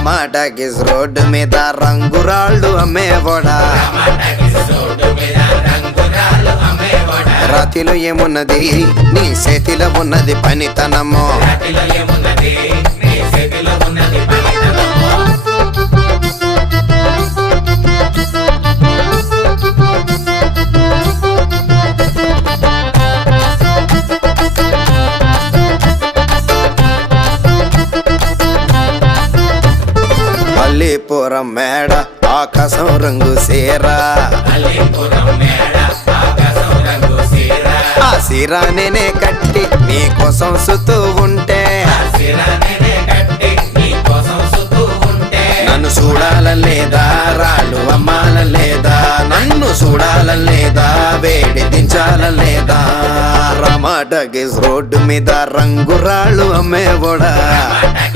టమాటాకిస్ road మీద రంగురాళ్ళు అమ్మేవాడా రాతిలో ఏమున్నది నీ చేతిలో ఉన్నది పనితనము అల్లీపురం మేడ ఆకాశం రంగు సీరా ఆ సీరా నేనే కట్టి నీకోసం సుతూ ఉంటే నన్ను చూడాలలేదా రాళ్ళు అమ్మాలలేదా నన్ను చూడాలలేదా వేడి దించాలలేదా టమాటాకిస్ రోడ్డు మీద రంగురాళ్ళు అమ్మేవాడా